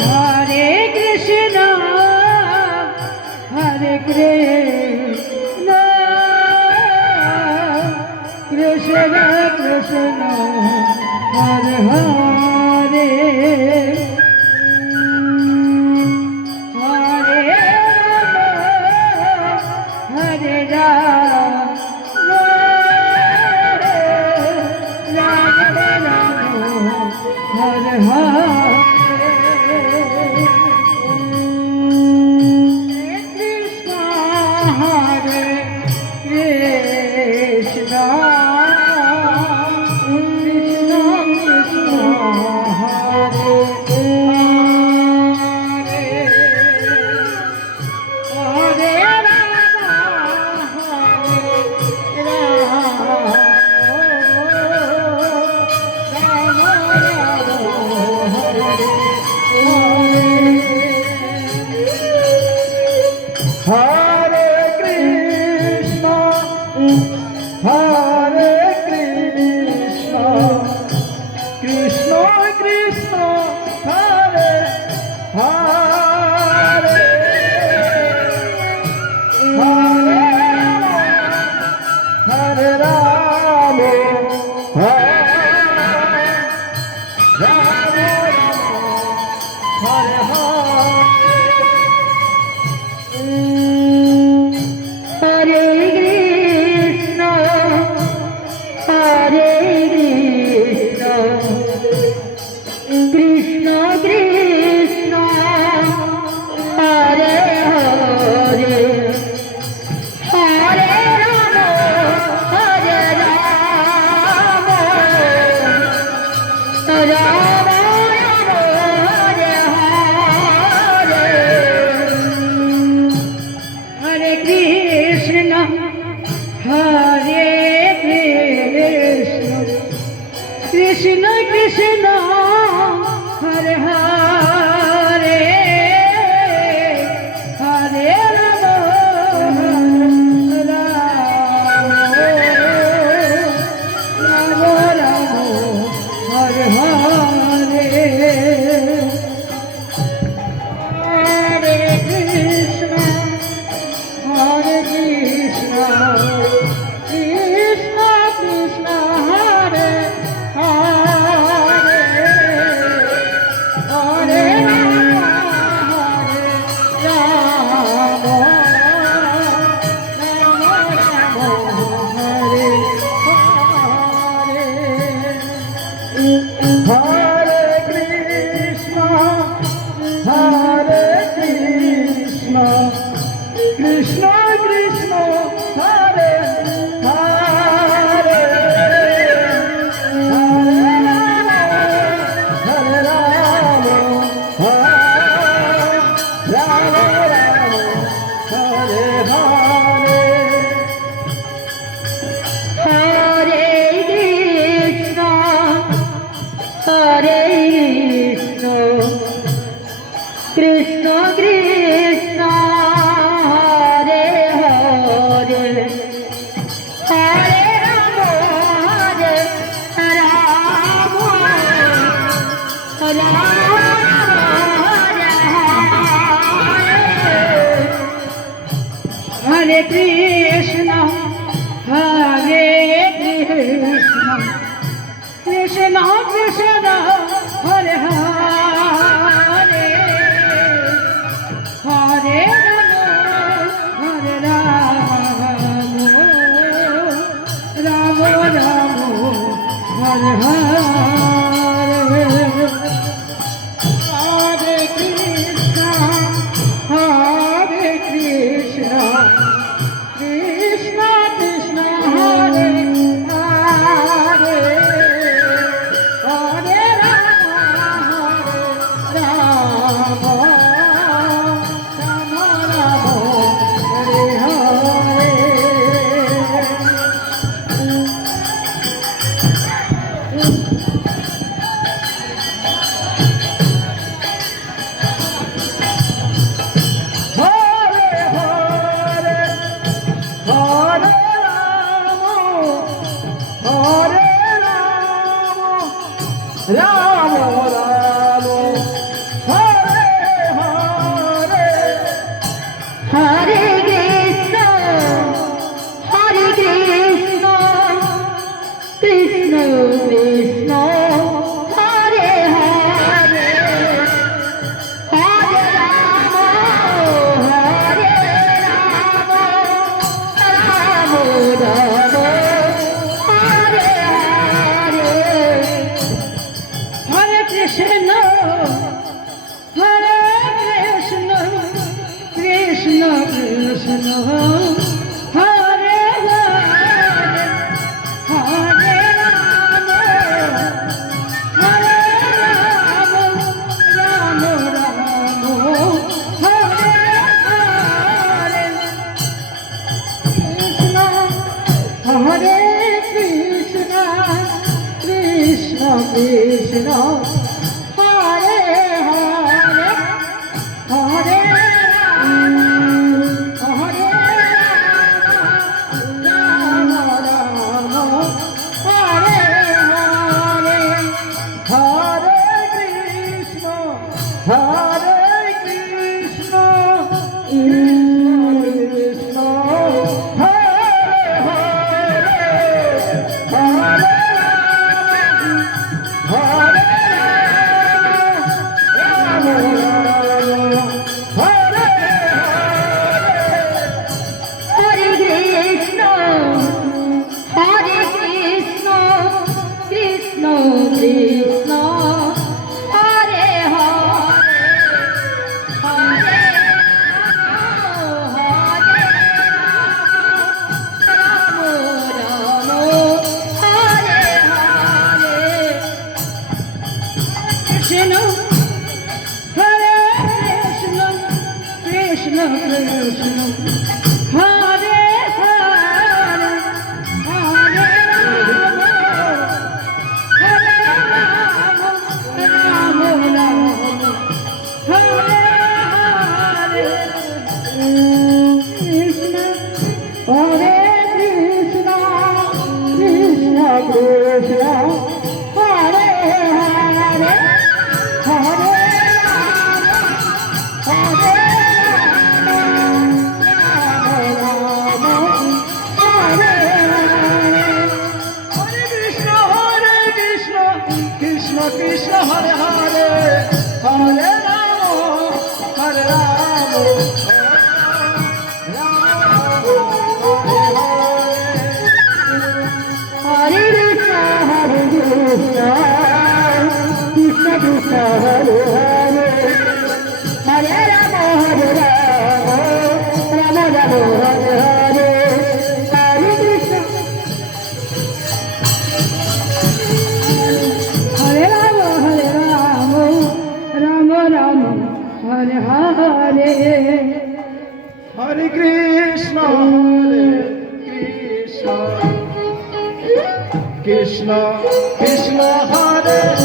Hare Krishna, Hare Krishna, Krishna Krishna, Hare Hare, Hare Rama, Hare Rama, Rama Rama, Hare Hare. Krishna Krishna Hare Hare Hare Rama Rama Rama Rama Hare Hare Hare Krishna Hare Krishna Krishna Krishna Hare Krishna Krishna Hare Hare Hare Rama Hare Rama Rama Rama Hare Hare Hare Krishna Hare Krishna Krishna Krishna Hare Hare Hare Rama Hare Rama Rama Hare Krishna Hare Krishna Krishna Krishna Hare Hare Hare Rama Rama Rama Hare Hare Hare Krishna Krishna Hare Krishna, Krishna, Hare Hare, Hare Hare Rama, Hare Hare Krishna, Hare Krishna, Krishna Krishna, Hare Hare, Hare Rama, Rama Hare Hare. Krishna, Hare Krishna, Krishna Krishna, Hare Hare, Hare Rama, Hare Rama, Rama Rama, Hare Hare. Krishna, Hare Krishna, Krishna Krishna, Hare Hare, Hare Rama, Hare Rama, Hare Hare. Hare Krishna, Krishna Krishna, Hare Hare, Hare Rama, Hare Rama, Hare Krishna, Hare Krishna, Krishna Krishna, Hare Hare, Hare Rama, Hare Rama, Rama Rama, Hare Hare. Hare Krishna, Hare Rama, Hare Rama, Rama Rama, Hare Hare. Hare Krishna, Hare Krishna, Krishna Krishna, Hare